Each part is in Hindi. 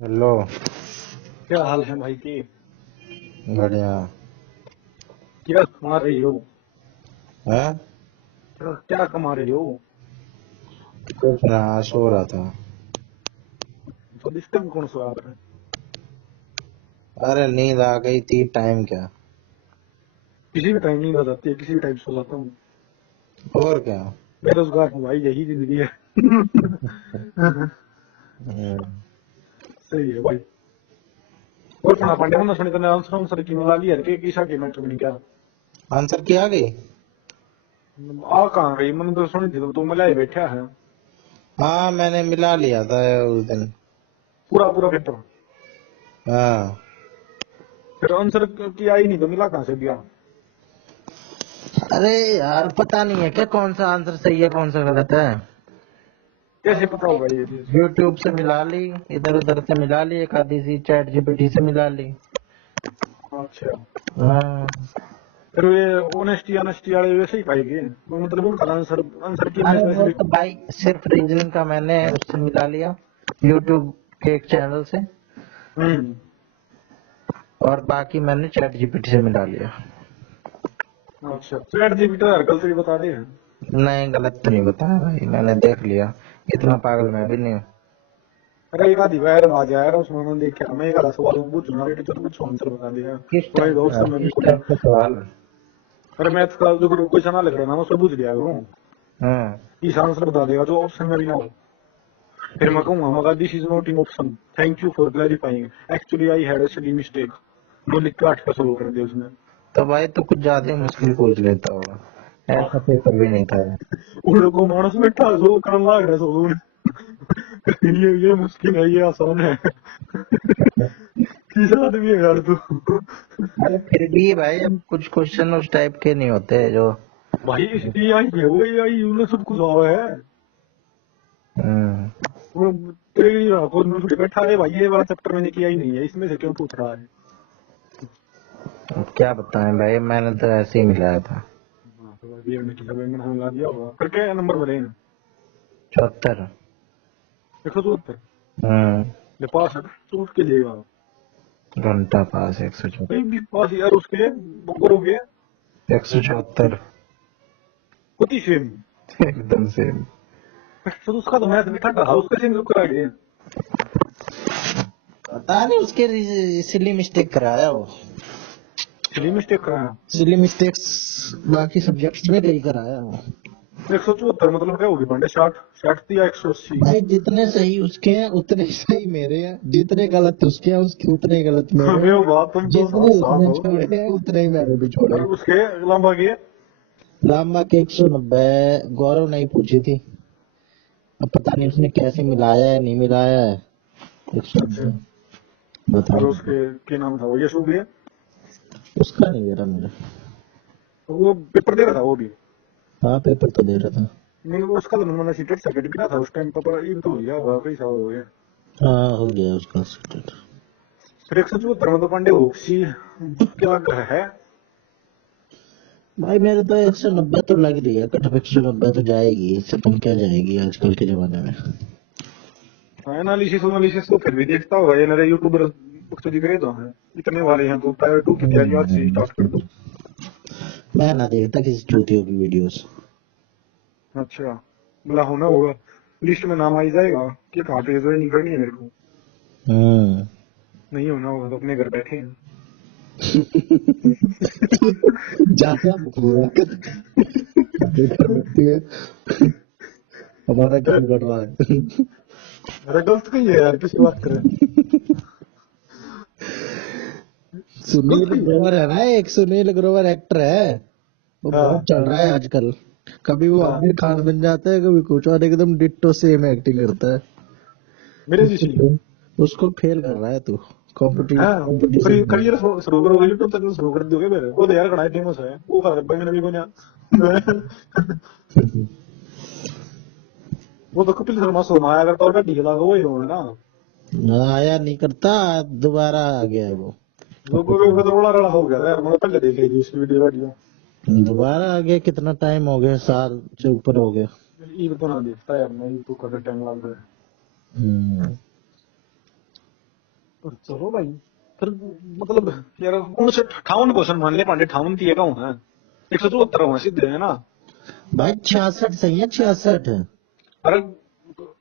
हेलो। क्या हाल है भाई की? बढ़िया क्या कमा रही हो? है। क्या कमा रही हो? कुछ ना, सो रहा था। तो दिखते में कौन सा आ रहा है? अरे नींद आ गई थी, टाइम क्या। किसी भी टाइम नींद आ जाती है, किसी भी टाइम सो जाता हूँ। और क्या। बेरोजगार हूँ भाई, यही जिंदगी है। हम्म, सही है भाई। और खाना पांडे को सुनी तने आंसर आंसर की मिला लिया के किसा के मैटर में क्या? आंसर क्या आ गई। आ कहाँ गई? मैंने तो सुनी थी, तो तू मिला ही बैठा है। हाँ, मैंने मिला लिया था उस दिन। पूरा पूरा पेपर? हाँ। फिर आंसर की आई नहीं तो मिला कहाँ से दिया? अरे यार, पता नहीं है क्या कौन सा आंसर सही है कौन सा गलत है। कैसे पता होगा ये चीज? यूट्यूब से मिला ली, इधर उधर से मिला ली, एक आधी सी चैट जीपीटी से मिला ली। अच्छा। हाँ। फिर ये ऑनेस्टी ऑनेस्टी वाले वैसे ही पाएगी, तो मतलब उनका आंसर आंसर की में अरे वो स्पेसिफिक। तो भाई सिर्फ रीजनिंग का मैंने उससे मिला लिया, यूट्यूब के एक चैनल से। हम्म। और बाकी मैंने चैट जीपीटी से मिला लिया। अच्छा, चैट जीपीटी तो यार गलत भी बता दे। नहीं, गलत तो नहीं बताया भाई, मैंने देख लिया। इतना पागल मैं भी नहीं हूँ। अरे एक आधी बार आ जाए यार, उसमें मैंने देखा, मैं एक आधा सवाल पूछूंगा, टीचर कुछ आंसर बता दिया। किस तो भाई टाइप दोस्त का में भी किस कुछ। टाइप का सवाल। अरे मैथ का जो क्वेश्चन आ लग रहा है ना, मैं सब पूछ लिया करूँ। हाँ। इस आंसर बता देगा जो ऑप्शन में भी ना हो। फिर मैं कहूंगा मगर this is not in option, thank you for clarifying, actually I had a silly mistake. वो लिख के 8 का सोल्व कर दिया उसने। तो भाई तो कुछ ज्यादा ही मुश्किल पूछ लेता होगा, ऐसा पेपर भी नहीं था ये। उन को मानस बैठा सोल्व करने लग रहा है सोल्व। ये मुश्किल है, ये आसान है। किस आदमी है यार तू? अरे फिर भी भाई, अब कुछ क्वेश्चन उस टाइप के नहीं होते जो। भाई एआई है वो, एआई उन्हें सब कुछ आवा है। हम्म, वो तेरी को बैठा है भाई, ये वाला चैप्टर मैंने किया ही नहीं है, इसमें से क्यों पूछ रहा है? अब क्या बताएं भाई, मैंने तो ऐसे ही मिलाया था। हाँ, तो ये मैंने किया, मैंने मिला दिया होगा। फिर क्या नंबर बने? 74। 174? हम्म। ले पास है टूट के देगा। घंटा पास 174। नहीं भी पास यार उसके बकर हो गया। 174। होती सेम। एकदम से। तो उसका तो मैथ मीठा था, उसका सेम करा गया। पता नहीं, उसके सिली मिस्टेक कराया वो। चलिए मिस्टेक करा। सिली मिस्टेक्स बाकी सब्जेक्ट्स में नहीं कराया वो। 174 मतलब क्या होगी पांडे? 60 या 180? भाई जितने सही उसके हैं उतने सही मेरे हैं, जितने गलत उसके हैं उसके उतने ही गलत मेरे हमें हैं। वो बात, तुम तो जितने साथ साथ उसने हो। छोड़े हैं उतने ही मैंने भी छोड़े। और उसके लंबा के? लामा के 190। गौरव नहीं पूछी थी, अब पता नहीं उसने कैसे मिलाया है नहीं मिलाया है। अच्छा। 190 बता और दो। उसके क्या नाम था वो, यशु के? उसका नहीं दे रहा मेरा। तो वो पेपर दे रहा था वो भी? हाँ, पेपर तो दे रहा था। नहीं वो उसका तो मैंने सीटेट सर्टिफिकेट गिरा था उस टाइम पर, ये तो हो गया होगा, कई साल हो गए। हाँ, हो गया उसका स्टेट। फिर 174 में तो पांडे होक्सी क्या लग रहा है? भाई मेरे तो 190 तो लग रही है, कट 190 तो जाएगी, इससे कम क्या जाएगी आजकल के जमाने में। एनालिसिस एनालिसिस तो फिर भी देखता होगा ये मेरे यूट्यूबर। तो दिख रहे तो हैं इतने वाले हैं, तो टायर 2 की तैयारी आज से स्टार्ट कर दो। मैं ना देखता किसी चूतियों की वीडियोस। अच्छा, बोला होना होगा, लिस्ट में नाम आ ही जाएगा कि कहाँ पे ज्वाइनिंग करनी है मेरे को। हम्म। नहीं होना होगा तो अपने घर बैठे हैं। ज्यादा बुरा कर देती है, हमारा काम कर रहा है। अरे गलत कही है यार, किसकी बात करें? गलत सुनील कही है। ग्रोवर है ना, एक सुनील ग्रोवर एक्टर है, वो बहुत हाँ चल रहा है आजकल। कभी वो हाँ, आमिर खान बन जाता है, कभी कुछ, और एकदम डिट्टो सेम एक्टिंग करता है। मेरे जैसी। उसको उसको फेल कर रहा है तू, हाँ, कंपटीशन करियर शुरू करोगे, यूट्यूब चैनल शुरू कर दोगे मेरे वो तो यार कड़ा फेमस है वो, खा मैंने भी बना। में। वो तो कपिल शर्मा शो में आया करता, और ढीला लगा वही होगा ना। आया नहीं करता, दोबारा आ गया है वो। लोगों के तो बड़ा रड़ा हो गया था यार, मैंने पहले देख ली थी उसकी वीडियो वीडियो। दोबारा आ गया, कितना टाइम हो गया, साल से ऊपर हो गया। ये तो ना देखता यार मैं, यूट्यूब का टाइम लग रहा है। हम्म। तो चलो भाई, फिर मतलब यार 58 क्वेश्चन मान ले पांडे, 58 दिए का हूँ 174 हुआ सीधे है ना। भाई 66 सही है, 66। अरे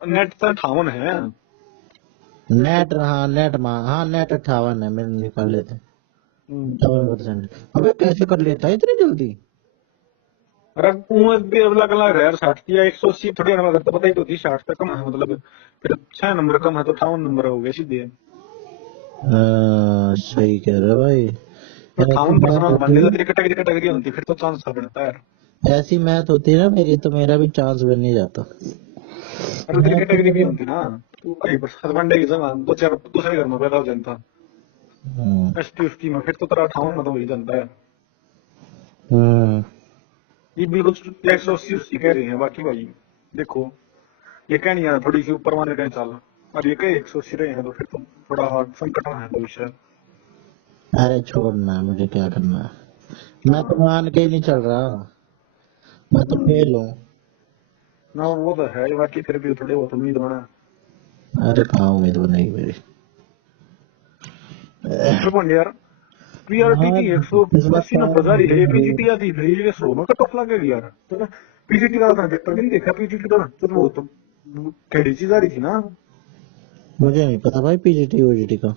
नेट तो 58 है। नेट, हाँ नेट हाँ नेट 58 है, मैंने निकाल लेते। हम्म। 58%। अबे कैसे कर लेता है इतनी जल्दी? अरे कुएं भी अलग अलग है यार, 60 या 180 थोड़ी अलग है, तो पता ही तो थी 60 तक कम है मतलब, फिर 6 नंबर कम है तो 58 नंबर हो गए सीधे। सही कह रहे हो भाई। तो ऐसी 58% मैथ मान होती लीजिए है, तेरी कैटेगरी कैटेगरी होती फिर तो चांस बढ़ता है। ऐसी मैथ होती है ना मेरी, तो मेरा भी चांस बन नहीं जाता। अरे तेरी मैं तो कैटेगरी भी होती ना, तू कहीं पर हस्बैंड की जगह दो चार दूसरे घर में पैदा हो जाता, हम्म, एसटी उसकी में, फिर तो तेरा 58 में तो हो ही जाता है। हम्म, ये बिल्कुल 180 कह रहे हैं बाकी भाई, देखो ये कह नहीं है थोड़ी सी ऊपर माने कहीं चाल, और ये कहे 180 रहे हैं तो फिर तो थोड़ा हार्ड संकट में है भविष्य। अरे छोड़ना, मुझे क्या करना है, मैं तो मान के ही नहीं चल रहा, मैं तो फेल हूँ। ना वो तो है बाकी, फिर भी थोड़े बहुत उम्मीद बना। अरे कहाँ उम्मीद बनेगी मेरी। फिर कौन यार, पीआरटी हाँ, की एक सौ इस बार अस्सी नब्बे हजार है, पीजीटी आती है ये 100 में कट ऑफ लगेगी यार, तो पीजीटी का था देखता नहीं देखा, पीजीटी तो वो तो टेढ़ी चीज आ रही थी ना। मुझे नहीं पता भाई पीजीटी ओजीटी का।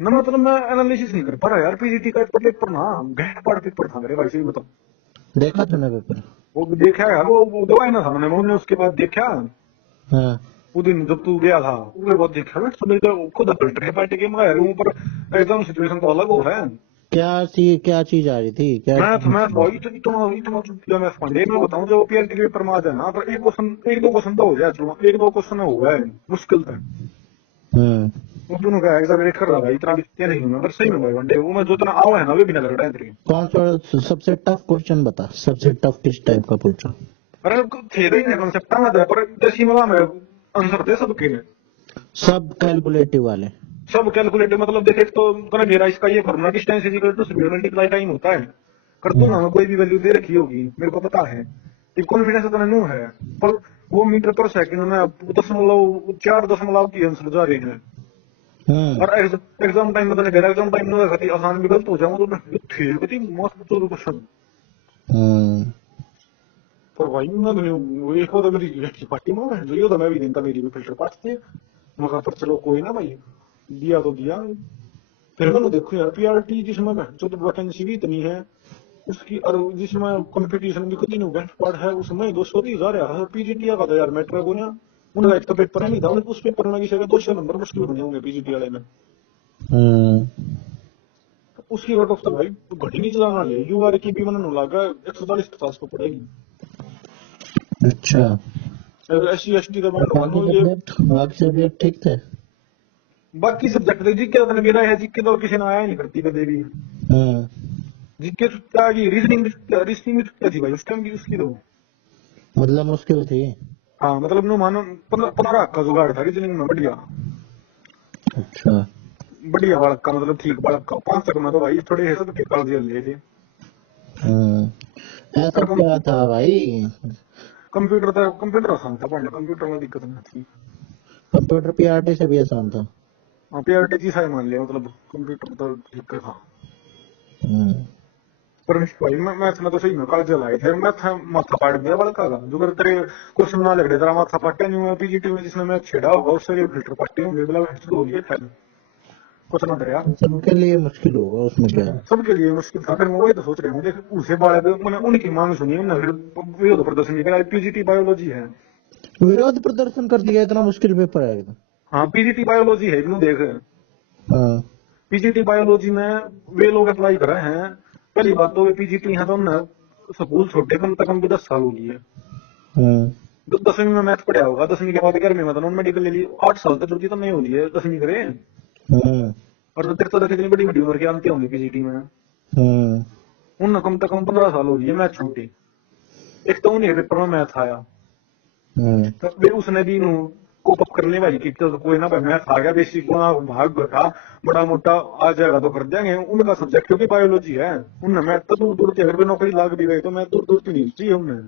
ना मतलब मैं एनालिसिस नहीं कर पा रहा यार, पीजीटी का एक पेपर ना घैंट पाड़ पेपर था मेरे भाई से बताओ। देखा तूने पेपर? वो देखा यार, वो दवाई ना था मैंने उसके बाद देखा, हाँ, वो दिन जब तू गया था उसके बाद देखा मैं सुबह तो खुद फिल्टर है पार्टी के मंगाया रूम पर, एकदम सिचुएशन तो अलग हो है। क्या चीज आ रही थी, क्या मैथ चीज? मैथ भाई तो इतना इतना चुटिया मैथ पांडे, मैं बताऊं जो पीएलटी के पेपर में आ जाए ना तो एक क्वेश्चन एक दो क्वेश्चन तो हो जाए, चलो एक दो क्वेश्चन हो गए मुश्किल था। हम्म, वो दोनों का एग्जामिनेट कर रहा था, इतना भी नहीं हूं मैं, पर सही में भाई वनडे वो मैं जो इतना आवा है ना वे भी ना लग रहा है तेरे। कौन सा सबसे टफ क्वेश्चन बता, सबसे टफ किस टाइप का पूछा? अरे थे ही नहीं कॉन्सेप्ट ना था, पर जैसी में आंसर थे सबके में, सब कैलकुलेटिव वाले? सब कैलकुलेटर मतलब देखे तो तूने मेरा इसका ये formula distance is equal to speed multiply time होता है, कर दूंगा मैं, कोई भी वैल्यू दे रखी होगी मेरे को पता है, ये कॉन्फिडेंस तो न्यू है, पर वो मीटर पर सेकंड में 4 दशमलव की आंसर जा रहे हैं। हम्म, और एग्जाम टाइम में तो नहीं, एग्जाम टाइम में तो आसान भी गलत हो जाऊँ तो थे कितनी मस्त क्वेश्चन। हम्म, पर भाई मैं तो एक तो मेरी की पार्टी में जो ये तो मैं भी दिन का मेरी भी फिल्टर पास थे, मगर पर चलो कोई ना भाई, दिया तो दिया। फिर मैंने देखो यार पीआरटी जिसमें जो तो वैकेंसी भी इतनी है उसकी, और जिसमें कंपटीशन भी कितनी बेस्ट पार्ट है उसमें 230,000 है, पीजीटी का था यार मेट्रो को ना, उनका एक तो पेपर नहीं था, उस पेपर में किसी का 200 नंबर मुश्किल बने होंगे पीजीटी वाले में। हम्म। तो उसकी कट ऑफ तो भाई घटी नहीं चलाना है, यूआर की भी मैंने लगा 140-50 को पड़ेगी। अच्छा, एस सी एस टी का और बैंड होगा ये। बाकी सब्जेक्ट ठीक थे? बाकी सब्जेक्ट जीके तो मेरा है, जीके तो किसी ने आया ही नहीं करती कभी भी, हम्म, जीके छुट्टा की रीजनिंग रीजनिंग में छुट्टा थी भाई उस टाइम की उसकी तो। मतलब मुश्किल थी? हाँ मतलब नो मानो 15 का जुगाड़ था रीजनिंग में, बढ़िया अच्छा। बढ़िया बालक का, मतलब ठीक बालक का 5 तक में तो भाई थोड़े है सब के काल दिया लिए थे। ऐसा पर क्या था भाई? कंप्यूटर आसान था पढ़ना, कंप्यूटर में दिक्कत नहीं थी। कंप्यूटर पीआरटी से भी आसान था? हाँ पीआरटी जी सारे मान लिया, मतलब कंप्यूटर तो ठीक था। हम्म, पर भाई मैथ में तो सही में काल जलाए थे, मैथ माथा पाट दिया बालका का, जो कर तेरे क्वेश्चन ना लग रहे तेरा माथा पाटे नहीं, पीजीटी में जिसने मैथ छेड़ा होगा उससे फिल्टर पाटे होंगे, बिला हो गया था कुछ ना डरिया। सबके लिए मुश्किल होगा, उसमें क्या है। सबके लिए मुश्किल था, फिर मैं वही तो सोच रहा हूँ, देख उसे बारे में मैंने उनकी मांग सुनी, उन्होंने फिर विरोध प्रदर्शन किया, पीजीटी बायोलॉजी है। विरोध प्रदर्शन कर दिया, इतना मुश्किल पेपर है एकदम? हाँ पीजीटी बायोलॉजी है क्यों देख, हाँ। पीजीटी बायोलॉजी में वे लोग अप्लाई कर रहे हैं, पहली बात तो वे पीजीटी है तो उन्हें स्कूल छोटे कम से कम भी 10 साल होगी है, हम्म, 10वीं में मैथ पढ़ा होगा, 10वीं के बाद 11वीं में तो नॉन मेडिकल ले ली, 8 साल तक छुट्टी तो नहीं होती है 10वीं करे। हम्म, और तो तेरे तो कितनी बड़ी बड़ी उम्र के आते होंगे पीजीटी में, हम्म, उन कम से कम 15 साल हो गई है मैथ छूटी। एक तो उन्हें पेपर में मैथ आया, हम्म, तो वे उसने भी कोप अप करने वाली की, तो कोई ना भाई मैथ आ गया बेसिक गुणा भाग घटा बड़ा मोटा आ जाएगा तो कर देंगे, उनका सब्जेक्ट क्योंकि बायोलॉजी है, उनने मैथ तो दूर दूर की, अगर भी नौकरी लाग भी गई तो मैथ दूर दूर की नहीं चाहिए उन्हें।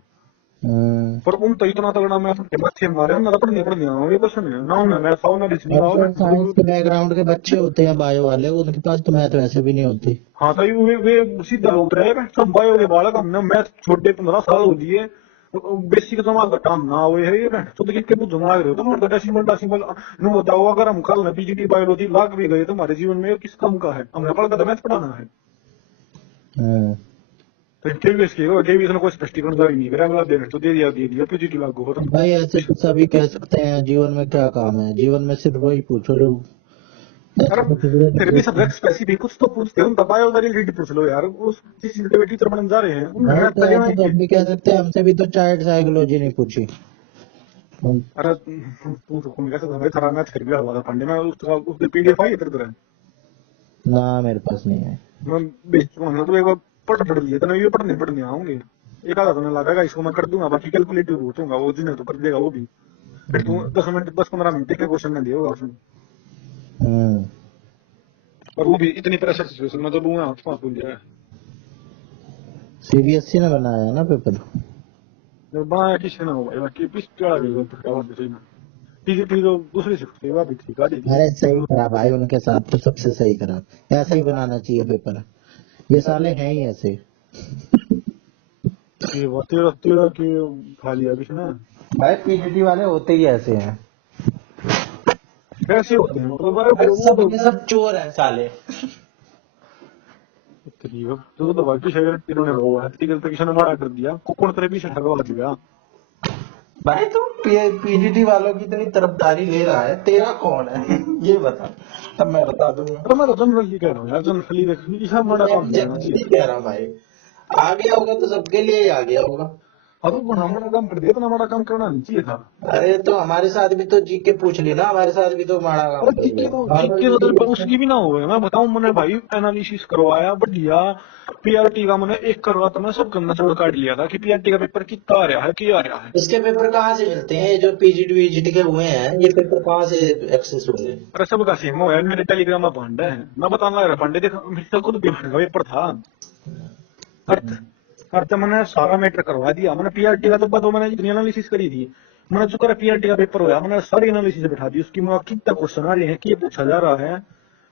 पर उन तो इतना तगड़ा मैथ के बच्चे मारे ना पढ़ने ये क्वेश्चन है ना उन्हें मैथ आओ ना रीजनिंग अब आओ जो साइंस के बैकग्राउंड के बच्चे होते हैं बायो वाले, उनके पास तो मैथ वैसे भी नहीं होती। हाँ तो वे सीधा उतरे सब बायो के बालक हमने मैथ छोटे 15 साल हो दिए बेसिक जमा का काम ना हुए है ये तो देखिए के बुझ मांग रहे हो तो डेसिमल डेसिमल नु बताओ अगर हम कल में पीजीटी बायोलॉजी लाग भी गए तो हमारे जीवन में किस काम का है, हमने पढ़ा था मैथ पढ़ाना है। तो केवीएस की केवीएस ने कोई स्पष्टीकरण जारी नहीं करा, अगला दिन तो दे दिया पीजीटी लागू हो तो भाई ऐसे तो सभी कह सकते हैं जीवन में क्या काम है, जीवन में सिर्फ वही पूछो जो अरे फिर भी सब्जेक्ट स्पेसिफिक कुछ तो पूछते हो, तब बायो रिलेटेड पूछ लो यार, उस जिस फील्ड टीचर बनने जा रहे हैं उन्हें भाई मैथ तो ऐसे तो तक हम भी कह सकते हैं, हमसे भी तो चाइल्ड साइकोलॉजी नहीं पूछी। अरे तू तो कौन कैसे भाई थारा मैथ फिर भी हुआ था पंडे में उसके पीडीएफ आई तेरे तरह ना मेरे पास नहीं है। मैं बेस्ट मतलब एक बार पढ़ लिए तो ये पढ़ने आऊंगे एक आधा तो लगेगा इसको मैं कर दूंगा, बाकी कैलकुलेटिव पूछूंगा वो जिन्हें तो कर देगा वो भी, फिर तू 10-15 मिनट के क्वेश्चन में दिया उसमें और वो भी इतनी प्रेशर सिचुएशन में तो दूंगा पास भूल जाए। सीबीएसई ने बनाया है ना पेपर, जब बनाया किसी ने हो भाई बाकी पिस चढ़ा गई तो क्या बात है पीजीटी तो दूसरी शिफ्ट थी वो भी ठीक है। अरे सही करा भाई, उनके साथ तो सबसे सही करा, ऐसा ही बनाना चाहिए पेपर, ये साले हैं ही ऐसे। ये वो तेरा की खा लिया किसी ने भाई पीजीटी वाले होते ही ऐसे हैं, कैसे होते हैं मतलब सब के सब चोर हैं साले। तो बाकी शायद इन्होंने वो है किसी ने मारा कर दिया कौन तरह पीछे ठगवा दिया। भाई तुम पीजीटी वालों की इतनी तरफदारी ले रहा है, तेरा कौन है ये बता, तब मैं बता दूंगा। तो मैं तो जनरली कह रहा हूँ यार, जनरली देख ये सब बड़ा काम कह रहा हूँ भाई, आ गया होगा तो सबके लिए ही आ गया होगा। अब हमारा काम कर दिया तो हमारा काम करना नहीं चाहिए था। अरे तो हमारे साथ भी तो जीके पूछ ली ना, हमारे साथ भी तो माड़ा काम कर लिया। जीके उसकी भी ना हो गए, मैं बताऊं मैंने भाई एनालिसिस करवाया बढ़िया पीआरटी का, मैंने एक करवा तो मैं सब करना छोड़ काट लिया था कि पीआरटी का पेपर कितना आ रहा है क्या आ रहा है। इसके पेपर कहाँ से मिलते हैं, जो पीजीटी वीजीटी के हुए हैं ये पेपर कहाँ से एक्सेस होंगे? अरे सबका सेम हो है, मेरे टेलीग्राम में पांडे है, मैं बताने लग रहा पांडे देख मेरे खुद पेपर था अर्थ मैंने सारा मैटर करवा दिया, मैंने पीआरटी का तो बताओ मैंने इतनी एनालिसिस करी थी, मैंने जो करा पीआरटी का पेपर हुआ मैंने सारी एनालिसिस बैठा दी उसकी, मैं कितना क्वेश्चन आ रहे हैं कि पूछा जा रहा है,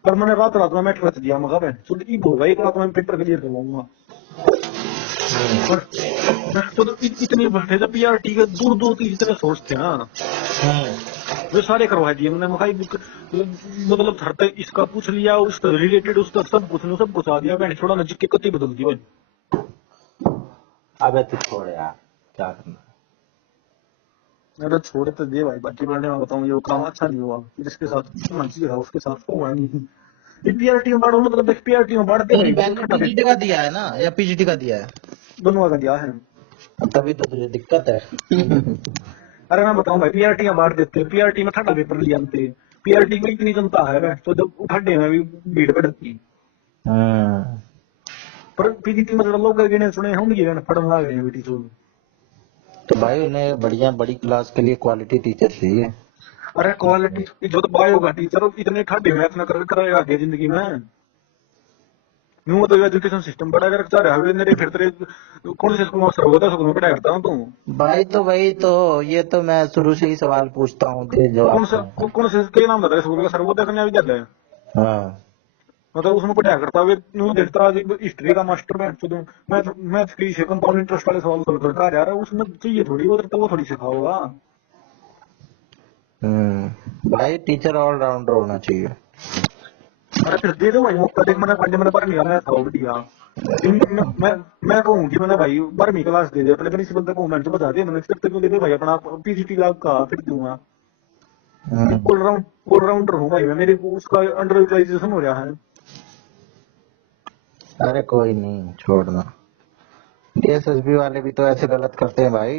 पर मैंने रात रात में मैटर रख दिया, मगर तो ईद होगा एक रात में पेपर क्लियर करवाऊंगा। तो इतनी बैठे थे पीआरटी के दूर दूर की जितने सोर्स थे ना वो सारे करवा दिए मैंने, मखाई मतलब हर तक इसका पूछ लिया उसका रिलेटेड उसका सब कुछ आ दिया, मैंने थोड़ा नजीक के कति बदल दी। अबे तू छोड़ यार, क्या करना है। अरे छोड़ तो दे भाई, बाकी मैंने बताऊं ये काम अच्छा नहीं हुआ जिसके साथ मंची रहा उसके साथ हुआ नहीं। पीआरटी में बाढ़ मतलब देख पीआरटी में बाढ़ दे पीजीटी का दिया है ना या पीजीटी का दिया है? दोनों का दिया है, तभी तो तुझे दिक्कत है। अरे मैं बताऊं भाई पीआरटी में बाढ़ देते पीआरटी में ठंडा पेपर ले आते, पीआरटी में इतनी जनता है तो जब ठंडे में भी भीड़ बढ़ती पर पीजीटी में लोग गिने सुने होंगे पढ़ने लग रहे हैं बेटी तो भाई उन्हें बढ़िया बड़ी क्लास के लिए क्वालिटी टीचर चाहिए। अरे क्वालिटी जो तो बायो का टीचर इतने ठंडे मैथ न करेगा आगे जिंदगी में, यूं तो एजुकेशन सिस्टम बड़ा कर चाह रहा है मेरे फिर तेरे कौन से स्कूल में सर्वोदय स्कूल में पढ़ाया करता हूँ तू भाई, तो वही तो ये तो मैं शुरू से ही सवाल पूछता हूँ, कौन से क्या नाम था स्कूल का? सर्वोदय कन्या विद्यालय। हाँ मतलब उसमें पढ़ाया करता हुए देखता हिस्ट्री का मास्टर मैथ की से कंपाउंड इंटरेस्ट वाले सवाल सोल्व करता आ रहा है, उसमें चाहिए थोड़ी बहुत तो वो थोड़ी सिखाओगा। भाई टीचर ऑलराउंडर होना चाहिए। अरे फिर दे दो भाई मौका, देख मैंने पर नहीं मैं था बढ़िया मैं कहूँ कि मैंने भाई 12वीं क्लास दे दिया, पहले प्रिंसिपल तक मैं बता दिया मैंने क्यों दे दे भाई अपना पीजीटी लाभ का फिर दूंगा। ऑलराउंडर हूँ भाई मैं, मेरे उसका अंडर यूटिलाइजेशन हो रहा है। अरे कोई नहीं छोड़ना, डीएसएसबी वाले भी तो ऐसे गलत करते हैं भाई,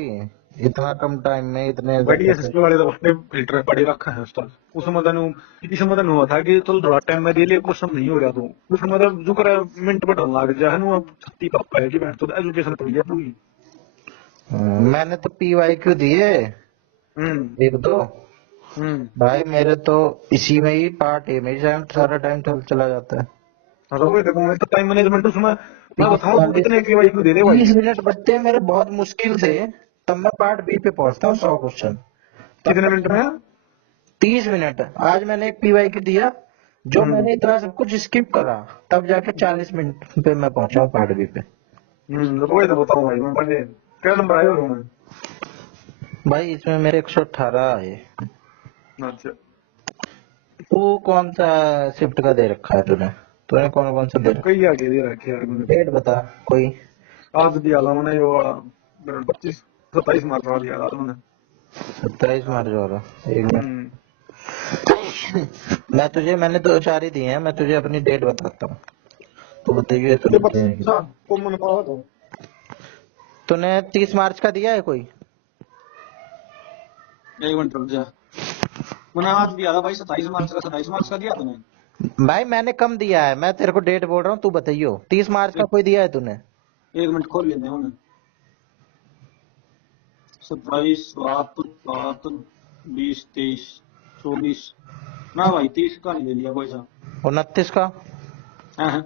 इतना कम टाइम में इतने डीएसएसबी वाले तो अपने फिल्टर पड़े रखा है उसमें हुआ था कि चल थोड़ा टाइम में दिए क्वेश्चन नहीं हो गया तो उसमें जो कर मिनट बटन लग जाए ना छत्ती पापा है कि मैं तो एजुकेशन पड़ी है पूरी। मैंने तो पीवाईक्यू दिए एक दो भाई, मेरे तो इसी में ही पार्ट ए में सारा टाइम चला जाता है। तो टाइम मैनेजमेंट उसमें मैं बताऊं कितने पीवाईक्यू दे दे भाई, 20 मिनट बचते हैं मेरे बहुत मुश्किल से। तब मैं पार्ट बी पे पहुंचता हूँ 100 क्वेश्चन। कितने मिनट में? 30 मिनट। आज मैंने एक पीवाई क्यू दिया, जो मैंने इतना सब कुछ स्किप करा, तब जाके 40 मिनट पे मैं पहुंचा हूँ पार्ट बी पे। वही तो बताओ भाई, मैं पढ़े क्या नंबर आया होगा मैं? भाई इसमें मेरे 118 आए। अच्छा, तू कौन सा शिफ्ट का दे रखा है तूने? तूने कौन कौन सा दे रखा? कई आगे दे रखे यार मैंने। डेट बता कोई। आज दिया था मैंने वो वाला 25-27 मार्च वाला दिया था मैंने। 27 मार्च वाला। एक मिनट, हम्म, मैंने 2-4 ही दिए हैं। मैं तुझे अपनी डेट बताता हूँ, तो बताइए ये बच्चा को मैंने पढ़ा था। तूने 30 मार्च का दिया है कोई? एक मिनट रुक जा, मैंने आज दिया था भाई 27 मार्च का। 27 मार्च का दिया तूने? भाई मैंने कम दिया है, मैं तेरे को डेट बोल रहा हूँ, तू बताइयो 30 मार्च का कोई दिया है तूने? एक मिनट खोल लेते हैं। 27, 7, 20, 23, 24 ना भाई 30 का नहीं ले लिया कोई सा। 29 का? हाँ,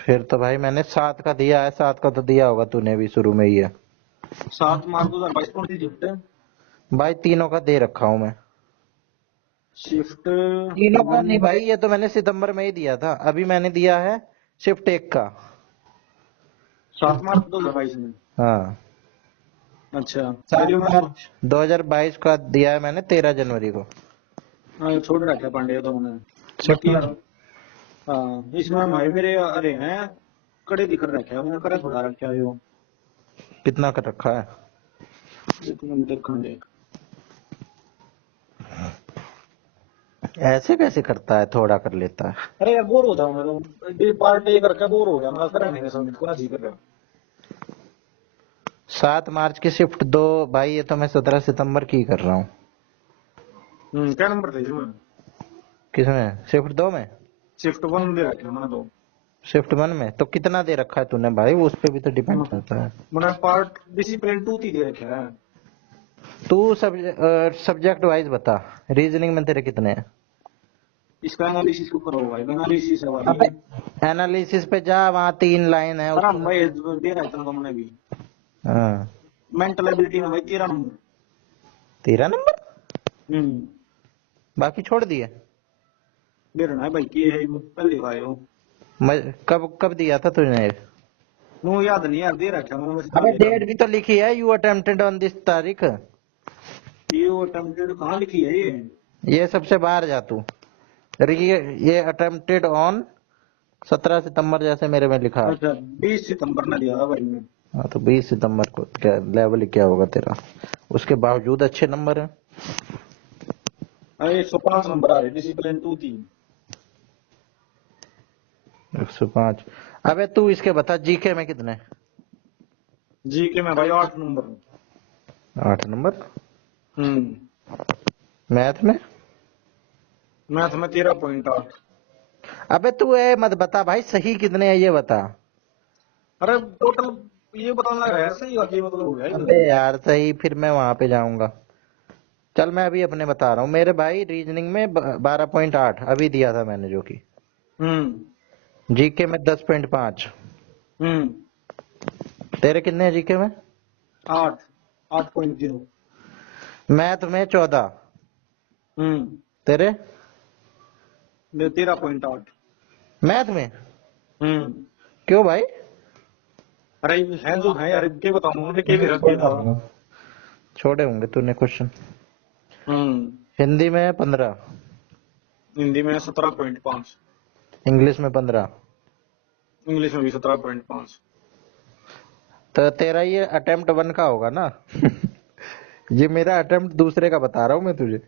फिर तो भाई मैंने 7 का दिया है। 7 का तो दिया होगा तूने भी, शुरू में ही है। 7 मार्च 2022 कौन सी शिफ्ट है? भाई तीनों का दे रखा हूँ मैं। शिफ्ट तीनों का नहीं भाई, ये तो मैंने सितंबर में ही दिया था। अभी मैंने दिया है शिफ्ट 1 का। 7 मार्च 2022 में। हाँ, अच्छा, 7 मार्च 2022 का दिया है मैंने 13 जनवरी को। हाँ, छोड़ रखा पांडे तो मैंने। शिफ्ट बाकी हाँ, इसमें भाई मेरे अरे हैं कड़े दिख रखे हैं, मैंने करे थोड़ा रखा है वो। कितना कर रखा है? देख ऐसे कैसे करता है, थोड़ा कर लेता है। अरे यार बोर होता हूँ मैं तो, ये पार्ट एक करके बोर हो गया मैं, कर नहीं समझ को ना जी कर रहा। 7 मार्च की शिफ्ट 2 भाई, ये तो मैं 17 सितंबर की कर रहा हूँ। क्या नंबर था इसमें? किसमें? शिफ्ट 2 में? शिफ्ट 1 दे रखे मैंने तो। शिफ्ट 1 में तो कितना दे रखा है तूने भाई? उस पे भी तो डिपेंड करता है। मैंने पार्ट डिसिप्लिन 2 थी दे रखा है। तू सब्जेक्ट वाइज बता, रीजनिंग में तेरे कितने हैं? इसका एनालिसिस को करो भाई, एनालिसिस है भाई। एनालिसिस पे जा, वहाँ 3 लाइन है आराम भाई दे रहा है तुमने भी। हाँ, मेंटल एबिलिटी में भाई 13 नंबर। 13 नंबर? हम्म, बाकी छोड़ दिए? दे रहा है भाई कि ये पहले का है वो। कब कब दिया था तुझने? वो याद नहीं यार, दे रखा मैंने बस अबे दे रहा डेट भी तो लिखी है, यू अटेम्प्टेड ऑन दिस तारीख। ये वो अटेम्प्टेड कहाँ लिखी है ये? ये सबसे बाहर जा तू। ये अटेम्प्टेड ऑन 17 सितंबर जैसे मेरे में लिखा है। अच्छा, 20 सितंबर ने दिया था भाई मैं। हाँ तो 20 सितंबर को क्या लेवल क्या होगा तेरा? उसके बावजूद अच्छे नंबर है। अरे 105 नंबर आ रहे, डिसिप्लिन 2 थी। 105। अबे तू इसके बता, जीके में कितने? जी के में भाई 8 नंबर। 8 नंबर। हम्म, मैथ में? मैथ में 13.8। अबे तू ये मत बता भाई, सही कितने है ये बता। अरे टोटल ये बताना है सही बात, ये मतलब हो गया अबे ये। यार सही, फिर मैं वहां पे जाऊंगा। चल मैं अभी अपने बता रहा हूँ। मेरे भाई रीजनिंग में 12.8 अभी दिया था मैंने, जो कि हम्म, जीके में 10.5। हम्म, तेरे कितने हैं जीके में? 8, 8.0। मैथ में 14। हम्म, तेरे? 13.8। मैथ में? हम्म, क्यों भाई? अरे है जो है यार, क्या बताऊं उन्होंने क्या भी रख दिया था। छोड़े होंगे तूने क्वेश्चन। हम्म, हिंदी में 15। हिंदी में 17.5। इंग्लिश में 15। इंग्लिश में भी 17.5। तो तेरा ये अटेम्प्ट 1 का होगा ना? ये मेरा अटेम्प्ट दूसरे का बता रहा हूँ मैं तुझे।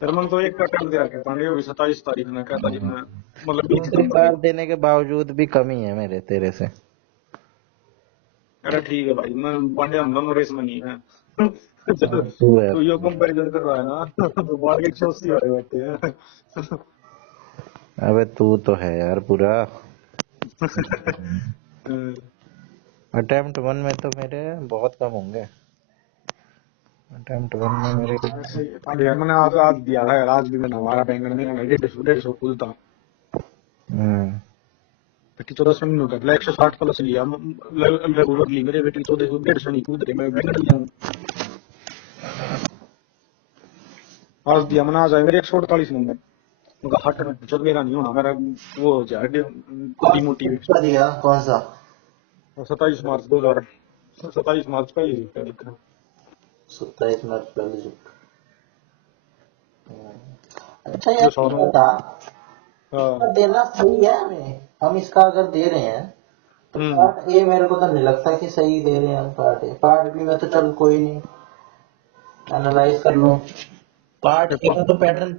फिर मैंने तो एक का अटेम्प्ट दे रखे पांडे, अभी 27 तारीख में, क्या तारीख में, मतलब 20 दूसरी सितंबर बार को। देने के बावजूद भी कमी है मेरे तेरे से। अरे ठीक है भाई, मैं पांडे हम दोनों रेस में नहीं है। तू है। तो ये कंपैरिजन कर रहा है ना, तो बाहर के 180 वाले बैठे हैं। अबे तू तो है यार पूरा। अटेम्प्ट 1 में तो मेरे बहुत कम होंगे। अटेम्प्ट 1 में मेरे पांडे यार मैंने आज दिया था यार, आज भी मैंने हमारा बैंगन में 150 खुलता। बेटी 14 से नहीं होगा 160 प्लस लिया रेगुलरली मेरे बेटी 14 को 150 नहीं कूद रहे मैं बैंगन लिया आज दिया मना आ जाए मेरे 148 नंबर उनका हट चल मेरा नहीं होना मेरा वो हो जाए डिमोटिवेट क्या दिया कौन सा? 27 मार्च 2000 27 मार्च का ही दिख रहा 27 मार्च पहले जो। अच्छा यार जो क्या था हाँ देना सही है हमें, हम इसका अगर दे रहे हैं तो पार्ट ए मेरे को तो नहीं लगता कि सही दे रहे हैं हम। पार्ट बी में तो चल कोई नहीं एनालाइज कर लो। पार्ट ए का तो पैटर्न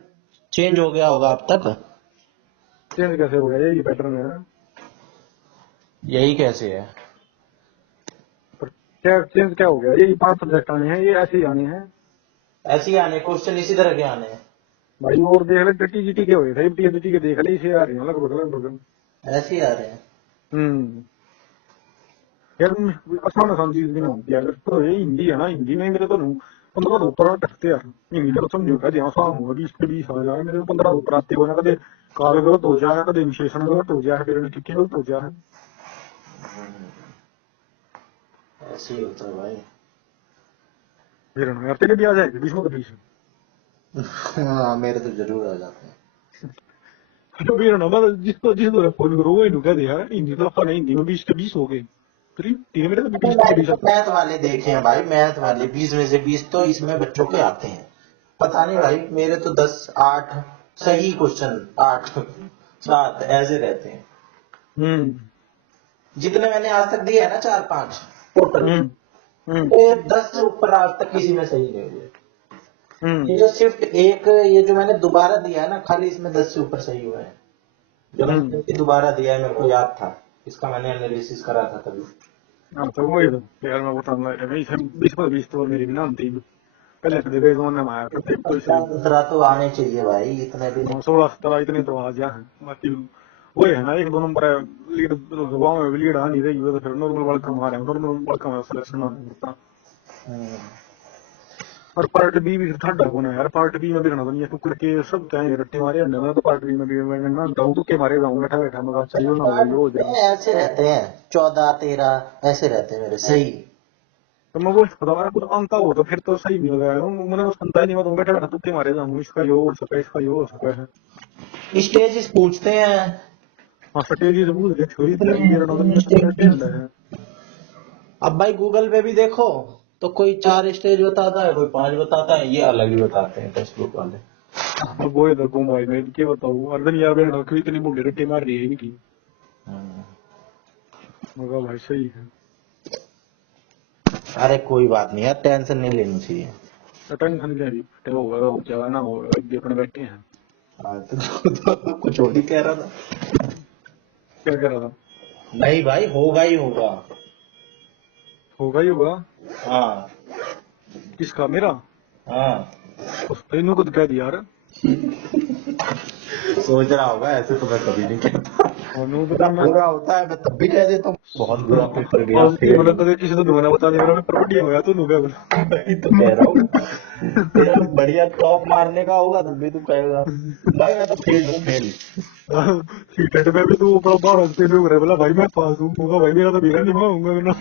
चेंज हो गया होगा अब तक। चेंज कैसे हो गया ये पैटर्न है यही कैसे है? पर क्या चेंज क्या हो गया ये 5 सब्जेक्ट आने हैं ये ऐसे ही आने हैं ऐसे ही आने क्वेश्चन इसी तरह के आने हैं भाई और देख ले टीजीटी के हुए थे टीजीटी के देख ले इसे आ रहे हैं लगभग ऐसे ही आ रहे हैं। यार आसान आसान चीज भी नहीं होती अगर तो ये हिंदी है ना हिंदी में मेरे तो 15 ऊपर टकते यार हिंदी तो समझो क्या ध्यान आसान होगा 20 आ जाए मेरे 15 ऊपर आते हो ना कदे काव्य गलत हो जाए कदे विशेषण गलत हो जाए फिर टिक्के गलत हो जाए ऐसे ही होता है भाई। फिर यार तेरे भी आ जाएगी 20 में तो 20 हाँ मेरे तो जरूर आ जाते हैं। तो फिर ना मतलब जिसको फोन करो वो इनको कह दे यार हिंदी तो अपन हिंदी में 20 के 20 हो गए फिर ठीक मेरे तो 20 के 20 आता मैथ वाले देखे हैं भाई, मैथ वाले 20 में से 20 तो इसमें बच्चों के आते हैं। पता नहीं भाई मेरे तो 10 8 सही क्वेश्चन 8 7 ऐसे रहते हैं। जितने मैंने आज तक दिए है ना 4 5 टोटल, 10 से ऊपर आज तक किसी में सही नहीं हुए। ये जो शिफ्ट एक ये जो मैंने दोबारा दिया है ना खाली इसमें 10 से ऊपर सही हुआ है। जो मैंने दोबारा दिया है मेरे को याद था, इसका मैंने एनालिसिस करा था तभी। हाँ तो वही तो यार मैं बताऊंगा 20 में 20 तो मेरी भी नाम थी पहले से देखो जोन में आया करते तो इसे 17 तो आने चाहिए भाई, इतने भी नहीं। 16 17 इतने तो आ गया है बाकी वही है ना 1 2 नंबर है लीड गाँव में भी लीड आ नहीं रही है तो फिर नॉर्मल वर्ल्ड कप आ रहे हैं नॉर्मल वर्ल्ड कप सिलेक्शन होता और पार्ट बी भी ठंडा होना यार पार्ट बी में भी रहना बनिए टुकड़ के सब चाहे रट्टे मारे अंडे में तो पार्ट बी में भी मैं ना जाऊँ टुक्के मारे जाऊँ बैठा बैठा मगर चाहिए ना हो जाए ऐसे रहते हैं 14 13 ऐसे रहते हैं मेरे सही। तो मैं वो बता रहा कुछ अंका हो तो फिर तो सही भी लगा मैंने सुनता ही नहीं मैं बैठा बैठा तुक्के मारे जाऊँ इसका यो हो सका इसका यो हो सका है स्टेज पूछते हैं। हाँ सटेली से पूछ रहे छोरी है अब भाई गूगल पे भी देखो तो कोई 4 स्टेज बताता है कोई 5 बताता है, ये अलग ही बताते हैं टेक्स्ट बुक वाले। अब वो देखो भाई मैं क्या बताऊँ अर्धन यार मेरे नौकरी इतनी बुढ़े रट्टे मार रही है इनकी मगर भाई सही है। अरे कोई बात नहीं यार टेंशन नहीं लेनी चाहिए। टेंशन क्या है होगा क्या ना होगा अपने बैठे हैं तो कुछ और ही कह रहा था। क्या कह रहा था नहीं भाई होगा ही होगा। होगा ही होगा हाँ किसका मेरा हाँ तेनों को तो कह दिया यार सोच रहा होगा ऐसे तो मैं कभी नहीं कहता। बुरा होता है मैं तब भी कह देता हूँ बहुत बुरा पेपर गया मतलब तो किसी तो दोबारा बता दे मेरा पेपर बढ़िया हो गया तू नुका तो कह रहा हूँ तेरा बढ़िया टॉप मारने का होगा तब भी तू कहेगा भाई मैं तो फेल सीटेट में भी तू ऊपर बाहर हंसते हुए बोला भाई मैं पास हूँ भाई मेरा तो बिना नहीं होऊंगा ना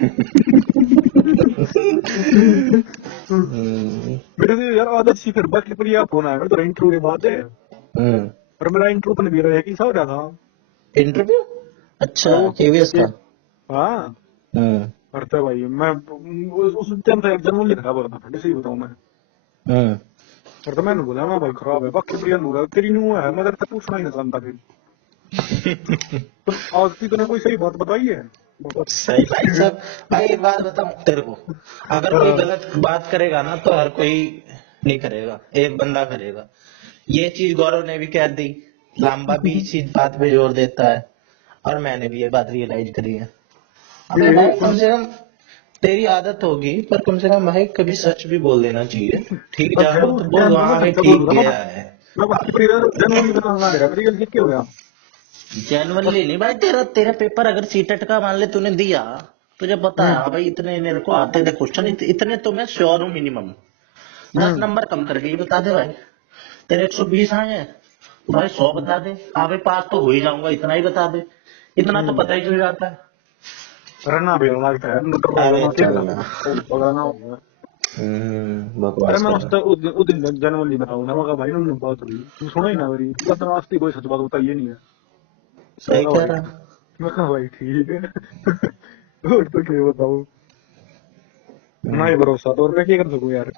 मेरे से यार आदत सी फिर बाकी पर आप होना है मेरा तो इंटरव्यू के बाद है और मेरा इंटरव्यू तो नहीं रहा है कि सब रहा था इंटरव्यू अच्छा केवीएस का हाँ करता भाई मैं उस टाइम तो जनरल लिखा बोला था ठंडे से ही बताऊँ मैं और तो मैंने बोला मैं भाई खराब है बाकी प्रियन होगा तेरी न्यू है मैं तेरे पूछना ही नहीं जानता फिर तो आज की तूने कोई सही बात बताई है सही भाई सब भाई एक बात बताऊं तेरे को अगर कोई गलत बात करेगा ना तो हर कोई नहीं करेगा, एक बंदा करेगा। ये चीज गौरव ने भी कह दी, लांबा भी इसी बात पे जोर देता है और मैंने भी ये बात रियलाइज करी है। अबे भाई कम से कम तेरी आदत होगी पर कम से कम भाई कभी सच भी बोल देना चाहिए। ठीक जाओ तो बोल वहां पे ठीक गया है। जेनुअनली नहीं भाई तेरा पेपर अगर सीटेट का मान ले तूने दिया तुझे पता है भाई इतने मेरे को आते थे क्वेश्चन इतने तो मैं श्योर हूँ मिनिमम 10 नंबर कम करके ही बता दे भाई। तेरे 120 आए हैं भाई 100 बता दे। हाँ भाई पास तो हो ही जाऊंगा इतना ही बता दे। इतना तो पता ही चल जाता है। रना भी लगता है अरे चलना। पगलाना हो गया। अरे बकवास मैं कर उस रहा उस दिन जनवरी बताऊँ ना मगर भाई उन्होंने बात हुई तू सुनो ही ना मेरी बदमाशी कोई सच बात बताइए नहीं है हूँ। सही मैं कह भाई रहा। मैं कहा भाई ठीक है और तो क्या बताऊँ ना ही भरोसा तो और मैं क्या कर सकूँ यार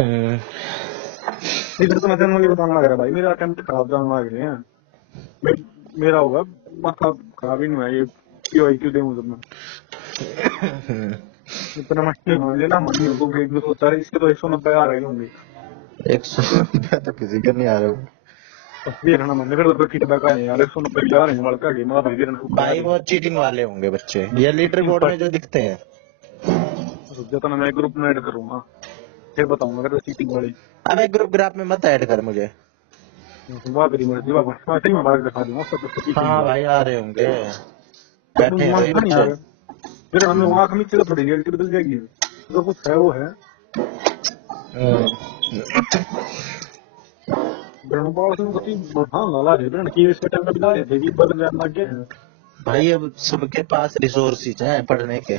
हम्म, इधर तो मैं जनवरी बताने लग रहा भाई मेरा अटेम्प्ट खराब जाने लग रहे हैं मे- मेरा होगा माथा खराब ही नहीं हुआ ये क्यों दे जब मैं इतना मस्ती मान लेना मम्मी को भेज दो सोचा रही इसके तो 190 आ रहे होंगे 190 तो किसी के नहीं आ रहे होंगे। ये रहना मैंने फिर तो फीडबैक आए यार 190 आ रहे हैं लड़का के माँ भाई वीरन को खा भाई रही वो चीटिंग वाले होंगे बच्चे, ये लीडर बोर्ड में जो दिखते हैं। रुक जा तो मैं ग्रुप में ऐड करूंगा फिर बताऊंगा अगर चीटिंग वाली अबे ग्रुप ग्राफ में मत ऐड कर मुझे। वाह तेरी मर्जी वाह मैं सही में बाहर दिखा दूंगा सब कुछ चीटिंग हाँ वाला भाई आ रहे होंगे, तुम बैठे हैं भाई मानता नहीं बच्चे। यार फिर हमें वहां कमी चलो थोड़ी रियलिटी बदल जाएगी जो कुछ है वो है ब्रह्मपाल से कति हाँ लाला है ब्रह्म की इसके टाइम पे बिता रहे थे कि बदल जाना लग गया है भाई अब सबके पास रिसोर्सेज हैं पढ़ने के।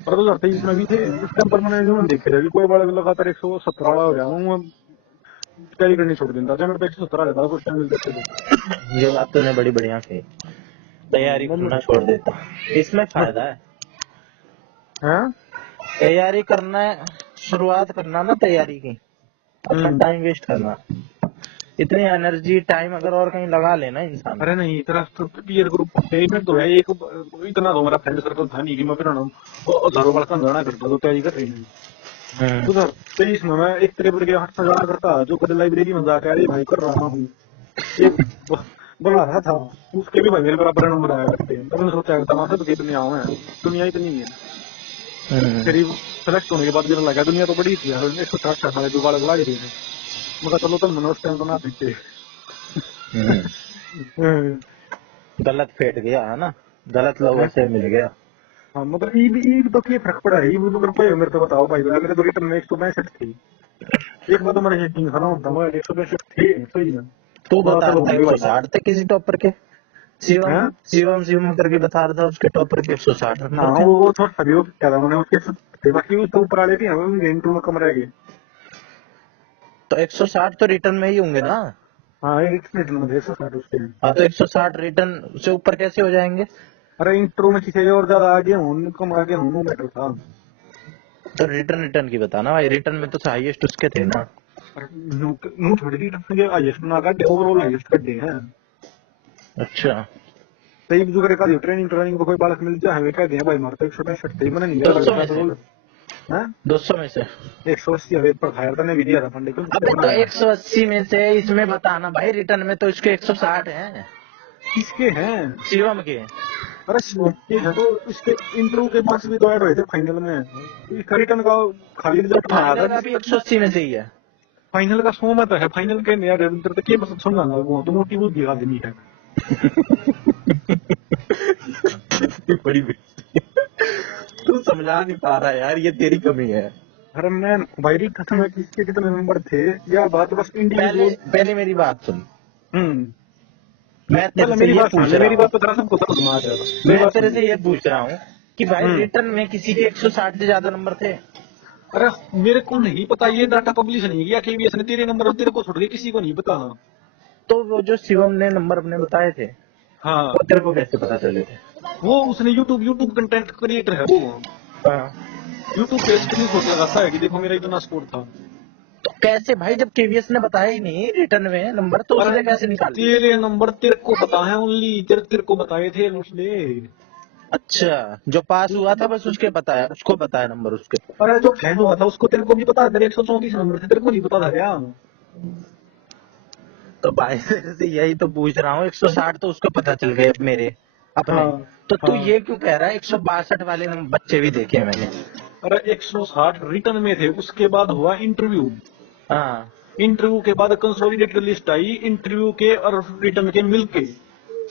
पर 2023 में भी थे उस टाइम पर मैंने जो देखे थे कि कोई बड़ा लगातार 117 वाला हो गया हूँ तैयारी करनी छोड़ देता था मेरे पे 117 रहता था कुछ टाइम मिलते थे ये बात तूने बड़ी बढ़िया कही, तैयारी करना छोड़ देता। इसमें फायदा है, हैं तैयारी करना है, शुरुआत करना ना तैयारी की, अपना टाइम वेस्ट करना, इतनी एनर्जी टाइम अगर और कहीं लगा लेना इंसान। अरे नहीं तेरा तो पीयर ग्रुप में तो है एक इतना तो मेरा फ्रेंड सर्कल था नहीं कि मैं फिर हजारों बार समझाना करता तो तैयारी कर रही है तो सर 23 में मैं एक तरह के हाथ सजाना करता जो कभी लाइब्रेरी में जाकर अरे भाई कर रहा हूँ एक बड़ा रहा था उसके भी भाई मेरे बराबर नंबर आया करते हैं तो मैंने सोचा तमाशा तो कितने आओ है दुनिया इतनी है फिर सेलेक्ट होने के बाद मेरा लगा दुनिया तो बड़ी थी यार 160 वाले जुगाड़ लगा ही थे मगर चलो तो मैंने उस टाइम तो ना पीछे गलत फेट गया है ना, गलत लोगों से मिल गया। हाँ मतलब ईद तो क्या फर्क पड़ा है ईद तो मेरे को बताओ भाई मेरे तो रिटर्न में 165 थी एक बार तो मेरे यकीन खड़ा होता मैं 165 थे सही है तू बड़ा बता चलो रहा था होंगे भाई 160 थे किसी टॉपर के, शिवम हैं शिवम शिवम करके बता रहा था उसके टॉपर के 160 हाँ नंबर थे। वो थोड़ा सभी वो क्या था मैंने उसके थे बाकी उस तो ऊपर वाले थे हमें गेम टू में कम रह गए तो 160 तो रिटर्न में ही होंगे ना। हाँ एक रिटर्न में थे 160 उसके हाँ तो 160 रिटर्न से ऊपर कैसे हो जाएंगे। अरे इंट्रो में किसी और ज्यादा आगे हूँ कम आगे हूँ बेटर था तो रिटर्न रिटर्न की बताना भाई, रिटर्न में तो हाईएस्ट उसके थे ना। नू थोड़ी रिटर्न हाईएस्ट ना कर ओवरऑल हाईएस्ट कर दे हैं अच्छा तई जो करे का ट्रेनिंग ट्रेनिंग को कोई बालक मिल जाए हमें कह दिया भाई मारते 165 थे मैंने नहीं 200 में से, हैं 200 में से 180 अवेद पर खाया था ने भी दिया था फंडे को अबे तो 180 में से इसमें बताना भाई, रिटर्न में तो इसके 160 हैं किसके हैं शिवम के। अरे ये है तो इसके इंटरव्यू के मार्क्स भी तो ऐड हुए थे फाइनल में इसका रिटर्न का खाली रिजल्ट आया फाइनल था का भी 180 में से ही है। फाइनल का 100 में तो है फाइनल के नया इधर तक ये बस समझाना वो तो मोटी बुद्धि का आदमी है बड़ी तू समझा नहीं पा रहा यार, ये तेरी कमी है। अरे मैं भाई रिटर्न में किसके कितने नंबर थे या बात बस पहले इंडिविजुअल पहले मेरी बात सुन, मैं तेरे पहले से मेरी ये बात पूछ सुन रहा मेरी हूँ, बात तो तेरा सबको समझ में आ जाएगा मेरी मैं बात तेरे सुन से ये पूछ रहा हूँ कि भाई रिटर्न में किसी के 160 से ज्यादा नंबर थे। अरे मेरे को नहीं पता ये डाटा पब्लिश नहीं किया केवीएस ने तेरे नंबर तेरे को छोड़ के किसी को नहीं पता तो वो जो शिवम ने नंबर अपने बताए थे हाँ वो तेरे को कैसे पता चले थे। वो उसने यूट्यूब कंटेंट क्रिएटर है वो यूट्यूब पे स्क्रीन शॉट लगाता है कि देखो मेरा इतना स्कोर था तो कैसे भाई, जब केवीएस ने बताया ही नहीं रिटर्न में नंबर तो उसने कैसे निकाल लिया। तेरे नंबर तेरे को पता है ओनली तेरे को बताए थे उसने अच्छा जो पास हुआ था बस उसके बताया, उसको बताया नंबर उसके। अरे जो फेल हुआ था उसको तेरे को भी पता है तेरे 134 नंबर थे तेरे को नहीं पता था क्या तो भाई तेरे से यही तो पूछ रहा हूँ, 160 तो उसको पता चल गए मेरे अपने। हाँ तो तू हाँ ये क्यों कह रहा है 162 वाले बच्चे भी देखे मैंने। अरे 160 रिटर्न में थे उसके बाद हुआ इंटरव्यू हाँ इंटरव्यू के बाद कंसोलिडेटेड लिस्ट आई इंटरव्यू के और रिटर्न के मिलके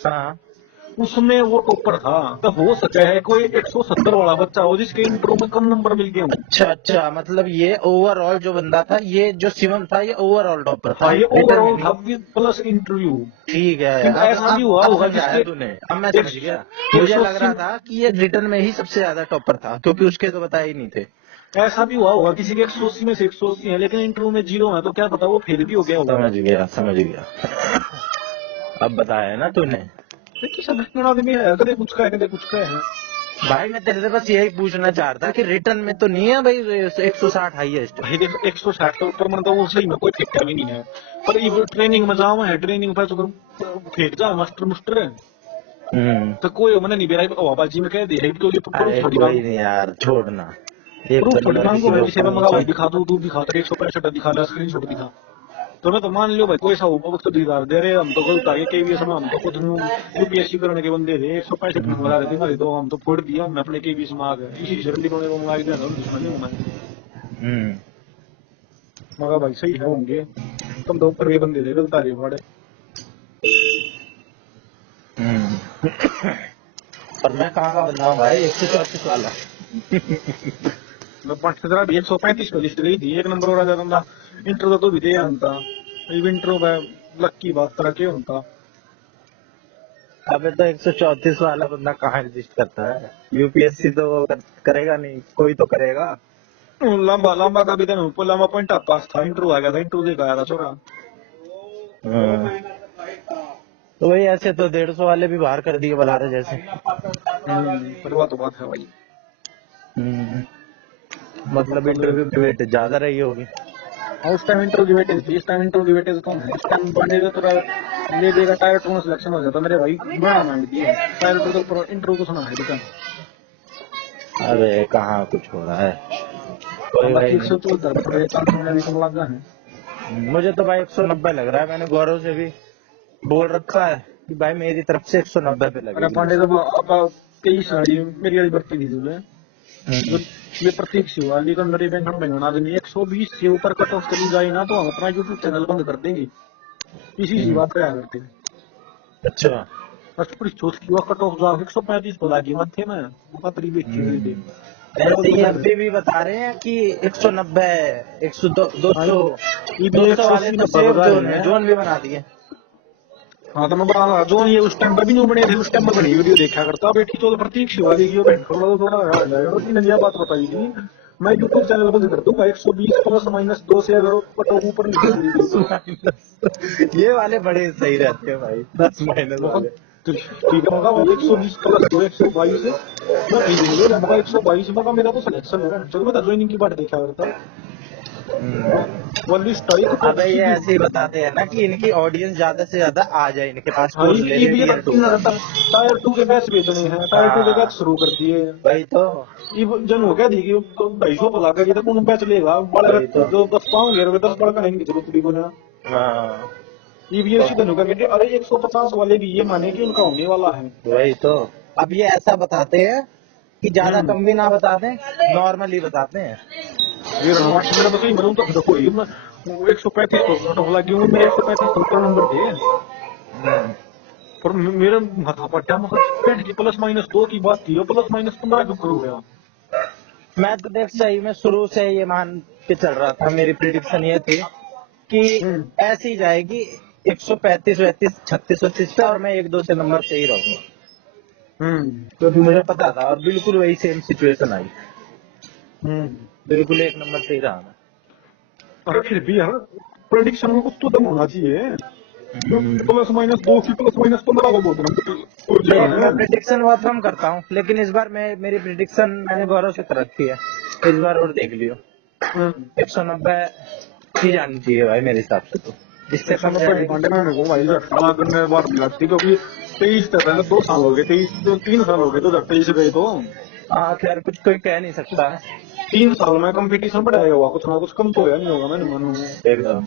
हाँ उसमें वो टॉपर था। तब हो सका है कोई 170 वाला बच्चा हो जिसके इंट्रो में कम नंबर मिल गए हों। अच्छा अच्छा, मतलब ये ओवरऑल जो बंदा था, ये जो शिवम था, ये ओवरऑल टॉपर था, हाँ, ये रिटर्न में ओवरऑल था नहीं। Plus interview. ठीक है, किंतु ऐसा भी हुआ अब होगा समझाया जिसके तूने, अब मैं एक समझ गया। मुझे लग रहा 180 था कि ये रिटर्न में ही सबसे ज्यादा टॉपर था, क्योंकि उसके तो बताए ही नहीं थे। ऐसा भी हुआ होगा किसी के 180 में से 180 है लेकिन इंटरव्यू में 0 है, तो क्या पता वो फेल भी हो गया होगा। समझ गया समझ गया। अब बताया ना तूने। देखिए सब आदमी है, कदे कुछ का है कदे कुछ का है। भाई मैं तेरे से बस यही पूछना चाह रहा था कि रिटर्न में तो नहीं है भाई 160 हाईएस्ट। भाई देखो 160 के ऊपर मतलब वो सही में कोई फेंका भी नहीं है। पर ये ट्रेनिंग में जाओ है, ट्रेनिंग पर तो फेंक जा मास्टर मुस्टर है। तो कोई मैंने नहीं बेरा हवाबाजी में कह दिया है क्योंकि प्रूफ अरे थोड़ी कोई मांग नहीं यार, छोड़ना। एक प्रूफ तो थोड़ी नंबर मांगो किसी मैं के किसी ऊपर में मंगा भाई नीचे। दिखा दू तू दिखा तेरे 165 दिखा रहा स्क्रीनशॉट दिखा। तो मैं तो मान लियो भाई कोई सा होगा वक्त दीदार दे रहे हम तो गलत आगे केवीएस में हम तो खुद यूपीएससी करने के बंदे थे 165 नंबर बता रहे थे हमारे तो हम तो फोड़ दिया हमने अपने केवीएस में आ गए इसी से रंडी को मंगा दिया था दुश्मनी हूं मैं। मगा भाई सही है होंगे तुम तो ऊपर के बंदे थे गलत आ रहे बड़े। पर मैं कहाँ का बंदा हूँ भाई, 134 वाला। मैं 5 भी 135 पे लिस्ट गई थी एक नंबर और आ जाता था। इंटर तो भी दे आता इंटर में लक्की बात तरह के होता। अबे तो 134 वाला बंदा कहाँ एग्जिस्ट करता है, यूपीएससी तो वो करेगा नहीं, कोई तो करेगा। लंबा लंबा का भी था ऊपर लंबा पॉइंट पास था इंटरव्यू आ गया था इंटरव्यू देखा आया था छोरा। तो वही ऐसे तो 150 वाले भी बाहर कर दिए बलारे जैसे। पर वो तो बात है भाई। मतलब इंटरव्यू की वेट ज्यादा रही होगी। उस टाइम इंटरव्यू वेटेज थी इस टाइम इंटरव्यू वेटेज कम है। इस टाइम पांडे का थोड़ा ले देगा टायर 2 में सिलेक्शन हो जाता मेरे भाई बड़ा मांग दिया टायर 2 तो इंटरव्यू को सुना है दुकान। अरे कहाँ कुछ हो रहा है, कोई भाई बाकी नहीं। 174 500 भी कम लगा है। मुझे तो भाई 190 लग रहा है, मैंने गौरव से भी बोल रखा है कि भाई मेरी तरफ से 190 पे अरे लगेगी। पांडे तो अब 23 वाली मेरी वाली भर्ती थी तुझे जो ये प्रतीक शिवाली का मेरे बैंक में बना देंगे 120 से ऊपर कट ऑफ चली जाए ना तो हम अपना यूट्यूब चैनल बंद कर देंगे। इसी सी बात करा करते हैं। अच्छा, बस पूरी सोच की वो कट ऑफ जा 135 को लागी मत थे मैं पतरी बेची हुई थी। ऐसे ही अभी भी बता रहे हैं कि 190 100 200 ये भी 200 वाले 180 तो 90 सेफ बता जोन रहे है, हैं। जोन भी बना दिए। हाँ तो मैं बता रहा जो ये उस टाइम पर भी नहीं बने थे उस टाइम में बनी वीडियो देखा करता बेटी तो प्रतीक शिवाली की बहन को थोड़ा तीन नया बात बताई थी। मैं यूट्यूब चैनल बंद कर दूंगा 120 प्लस माइनस 2 से अगर कट ऑफ ऊपर निकल ये वाले बड़े सही रहते हैं भाई, 10 माइनस बहुत वाले। ठीक है मगा भाई 120 प्लस 122 है मैं नहीं दूंगा मगा 122 मगा मेरा तो सिलेक्शन होगा चलो मैं ज्वाइनिंग की बात देखा करता वो लिस्ट आई तो अबे ये ऐसे ही बताते हैं ना कि इनकी ऑडियंस ज्यादा से ज्यादा आ जाए इनके पास हाँ कोर्स ले ये ले भी टीयर 2 का। टायर 2 के बैच बेचने हैं टायर 2 के बैच शुरू कर दिए। वही तो। ये जन हो गया देखिए 250 को लगा तो कौन बैच लेगा बड़ा वही तो। जो 10 पाओगे रुपए 10 बड़ा करेंगे जरूरत भी बोला। हाँ ये भी ऐसी धन होगा कि अरे 150 वाले भी ये माने कि उनका होने वाला है। वही तो। अब ये ऐसा बताते हैं कि ज्यादा हम्म कम भी ना बताते, नॉर्मली बताते हैं। ये रनवाट मेरा बस मरूं तो देखो ये मैं 135 तो कट ऑफ लगी हूं मेरे 135 70 नंबर थे। पर मेरे माथा पट्टा मगर की प्लस माइनस 2 की बात थी प्लस माइनस 15 के ऊपर हो गया। मैं तो देख सही में शुरू से ये मान के चल रहा था, मेरी प्रिडिक्शन ये थी कि ऐसी जाएगी 135 35 36 36 पे, और मैं 1 2 से नंबर से ही रहूंगा, क्योंकि मुझे पता था, और बिल्कुल वही सेम सिचुएशन आई। बिल्कुल 1 नंबर से ही रहा मैं। अरे फिर भी यार प्रेडिक्शन में कुछ तो दम होना चाहिए। प्लस माइनस 2 की प्लस माइनस 15 को बोल देख मैं रहा प्रिडिक्शन बहुत कम करता हूँ, लेकिन इस बार मेरी प्रिडिक्शन मैंने गौरव से कर रखी है, इस बार और देख लियो। 190 ही जानी चाहिए भाई मेरे हिसाब से, तो इससे कम जाएगी। बात लगती क्योंकि 23 तक 2 साल हो गए 23 3 साल हो गए 2023 गए तो हाँ खैर कुछ कोई कह नहीं सकता है। 3 साल में कंपटीशन बढ़ाया हुआ कुछ ना कुछ कम तो होया नहीं होगा मैंने मानू एकदम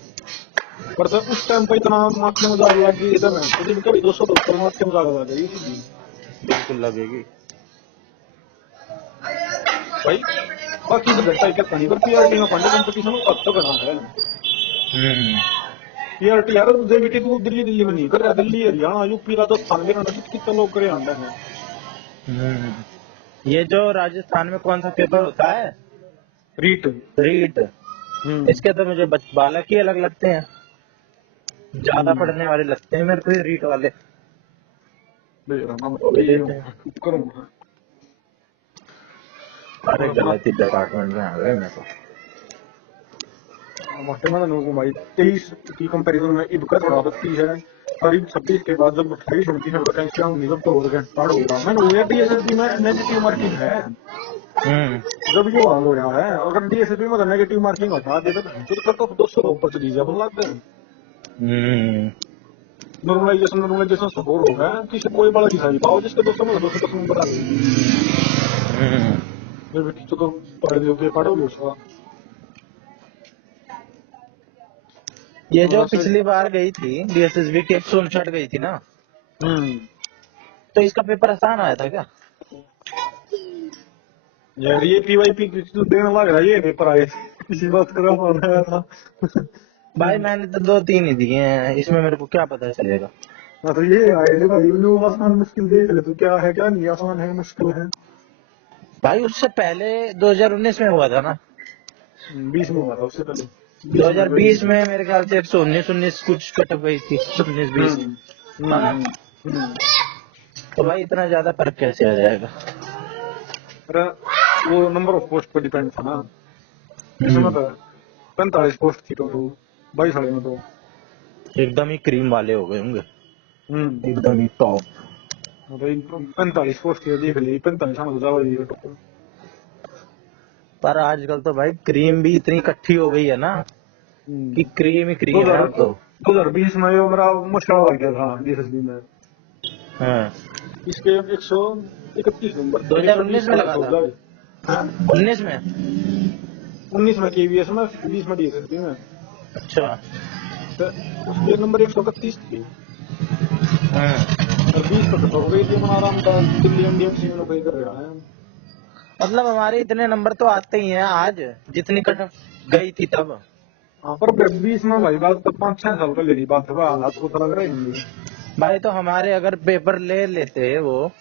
पर तो उस टाइम पे इतना मार्क्स में मजाक लगी इधर तो कभी 272 मार्क्स के मजाक लगा गई बिल्कुल लगेगी भाई। बाकी तो घंटा क्या कहीं पर पीआरटी में पंडे कंपटीशन अब तो बना है पीआरटी यार जेबीटी तू दिल्ली में नहीं कर रहा, दिल्ली हरियाणा यूपी राजस्थान में कितने लोग करे अंडा है। ये जो राजस्थान में कौन सा पेपर होता है, रीट। रीट, इसके तो मुझे बालक ही अलग लगते हैं, ज्यादा पढ़ने वाले लगते हैं मेरे को ये रीट वाले। करूंगा अरे गलत ही डिपार्टमेंट में आ गए मैं तो। भाई 23 की कंपैरिजन में इनका थोड़ा 32 है, करीब 26 के बाद जब 28 29 में वैकेंसी होंगी तब तो और स्टार्ट होगा। मैंने वो डीएसएसबी में नेगेटिव मार्किंग है, जब ये हाल हो रहा है। अगर डीएसएसबी में नेगेटिव मार्किंग हटा दे तो 200 ऊपर चली जाए अपन लग गए। नॉर्मलाइजेशन सपोर्ट होगा, किसी कोई बड़ा दिखाई पाओ जिसके 200 में 210 नंबर आ गए तो पढ़ोगे उसका। ये जो पिछली बार गई थी डीएसएसबी की 159 गई थी ना, तो इसका पेपर आसान आया था क्या? यार ये पीवाईपी देने लग रहा है, ये पेपर आए इसी बात कर रहा था। भाई मैंने तो 2-3 ही दिए हैं, इसमें मेरे को क्या पता चलेगा। हाँ तो ये आए भाई, आसान मुश्किल देख ले तो क्या है क्या नहीं, आसान है मुश्किल है। भाई उससे पहले 2019 में हुआ था ना, 20 में हुआ था उससे पहले। 2020 में मेरे ख्याल से 119 कुछ कट गई थी, 19-20। तो भाई इतना ज्यादा फर्क कैसे आ जाएगा? अरे वो नंबर ऑफ पोस्ट पर डिपेंड था ना, इसमें तो 45 पोस्ट थी तो 22 साल में तो एकदम ही क्रीम वाले हो गए होंगे, एकदम ही टॉप। 45 पोस्ट देख ली, 45 साल ज्यादा। पर आजकल तो भाई क्रीम भी इतनी इकट्ठी हो गई है ना कि क्रीम ही क्रीम है अब तो। 2020 में मेरा मुश्किल हो गया था डीएसएसबी में। हाँ। इसके 131 नंबर 2019 में लगा था। 19 में 19 में केवीएस में, 20 में डीएसएसबी में। अच्छा, तो उसके नंबर 131 थी और 20 तक हो गई थी। मैं आराम था दिल्ली एनडीएमसी में नौकरी कर रहा है। मतलब हमारे इतने नंबर तो आते ही हैं आज, जितनी कट गई थी तब। हाँ पर 20 में भाई बात तो 5-6 साल पहले की बात है, हालात को तो लग रहा है भाई। तो हमारे अगर पेपर ले लेते वो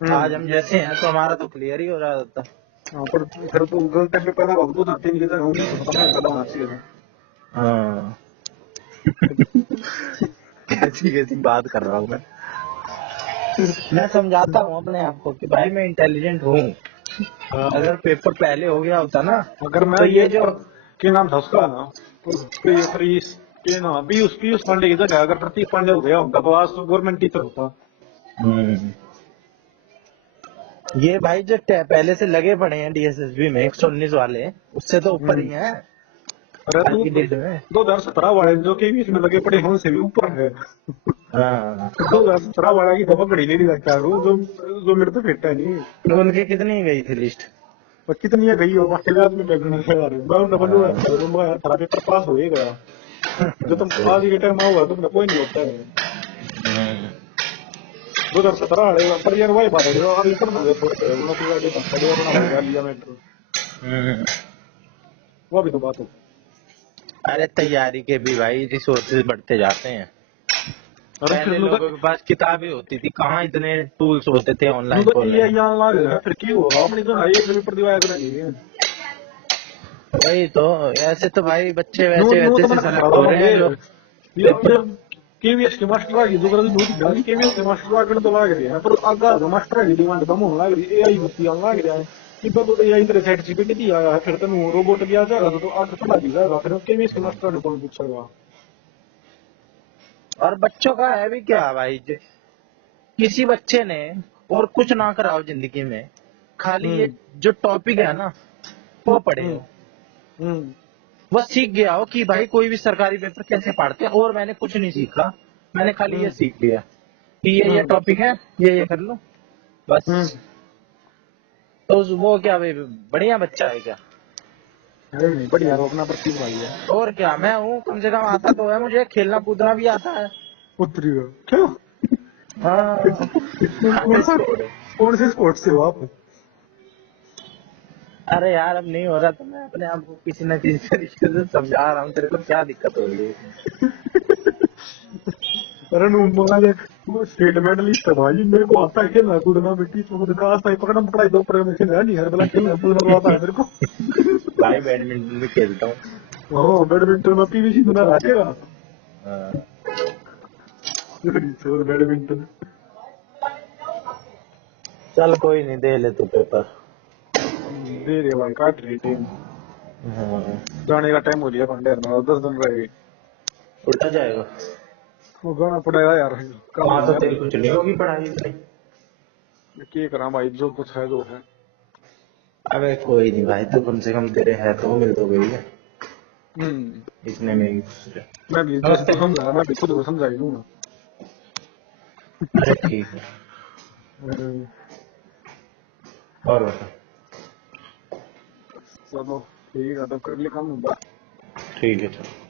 आज हम जैसे हैं तो हमारा तो क्लियर ही हो रहा था। हाँ पर फिर तो गलत पे पैदा हो तो तीन की तरह होगी तो पता नहीं होना चाहिए। हाँ कैसी बात कर रहा हूँ मैं समझाता हूँ अपने आप को कि भाई मैं इंटेलिजेंट हूँ। अगर पेपर पहले हो गया होता ना, अगर मैं तो ये जो क्या नाम था उसका ना, के नाम पीयूष पांडे की जगह अगर प्रतीक पांडे हो गया होता तो आज तो गवर्नमेंट टीचर होता। ये भाई जो पहले से लगे पड़े हैं डीएसएसबी में 119 वाले, उससे तो ऊपर ही हैं। अरे तो 2017 वाले जो के इसमें लगे पड़े हैं उनसे भी ऊपर है। 2017 वाला की खबर घड़ी नहीं लगता है जो मेरे तो फिट है नहीं। तो उनकी कितनी गई थी लिस्ट? और कितनी गई हो बाद में पेपर पास हो ही गया। जो तुम आज के टाइम हुआ तुमने कोई नहीं होता है। 2017 वाले पर यार वही बात है जो अभी कर लिया मेट्रो, वो भी तो बात है। अरे तैयारी के भी भाई रिसोर्सेज बढ़ते जाते हैं। पहले लोगों के पास किताबें होती थी, कहाँ इतने टूल्स होते थे ऑनलाइन। फिर क्यों होगा अपनी तो एक पेपर दिवाया करेंगे। वही तो, ऐसे तो भाई बच्चे वैसे वैसे से सेलेक्ट हो रहे हैं जो केवीएस के मास्टर आ गई दूसरा केवीएस के मास्टर आकर तो लग रही है पर आगे मास्टर की डिमांड कम होने लग रही है। एआई भर्ती आने लग रहा है कि तो एआई तेरे सेट जीपीटी आया है, फिर तेन रोबोट भी आ जाएगा तो आगे चला भी जाएगा, फिर केवीएस के मास्टर ने कौन पूछेगा। और बच्चों का है भी क्या भाई, किसी बच्चे ने और कुछ ना कराओ जिंदगी में, खाली ये जो टॉपिक है ना वो पढ़े हो, वो सीख गया हो कि भाई कोई भी सरकारी पेपर कैसे पढ़ते हैं। और मैंने कुछ नहीं सीखा, मैंने खाली ये सीख लिया कि ये टॉपिक है, ये कर लो बस। तो वो क्या भाई बढ़िया बच्चा है क्या? अरे नहीं बढ़िया, अपना प्रतीक भाई है। और क्या, मैं हूँ कम से कम, आता तो है मुझे, खेलना कूदना भी आता है। पुत्री क्यों? हाँ कौन से स्पोर्ट से हो आप? अरे यार अब नहीं हो रहा तो मैं अपने आप को किसी न किसी तरीके से समझा रहा हूँ, तेरे को क्या दिक्कत हो रही है? अरे नुम्मा ने वो स्टेट मेडलिस्ट है भाई, मेरे को आता है खेलना कूदना, मिट्टी से खुद का आता है, पकड़ना पकड़ाई दो पर में खेलना नहीं है, भला खेलना कूदना तो आता है मेरे को। भाई बैडमिंटन भी खेलता हूँ। हाँ बैडमिंटन में पीवी सिंधु ना रखेगा। हाँ, बैडमिंटन चल कोई नहीं, दे ले तू पेपर। दे रहे भाई, काट रही टीम। हाँ, जाने का टाइम हो गया खंडेर में, 10 दिन रह गए। उल्टा जाएगा। वो गाना पड़ेगा यार, काम वहां तो है तेरी कुछ नहीं होगी पढ़ाई भाई। क्या करा भाई, जो कुछ है जो है। अबे कोई नहीं भाई, तो कम से कम तेरे है तो मिल तो गई है, इतने में ही खुश रह। मैं भी जैसे नमस्ते। तो समझा, मैं भी खुद को समझा ही दूंगा। अरे ठीक है, और बता। चलो ठीक है, तो कर ले काम। ठीक है चलो।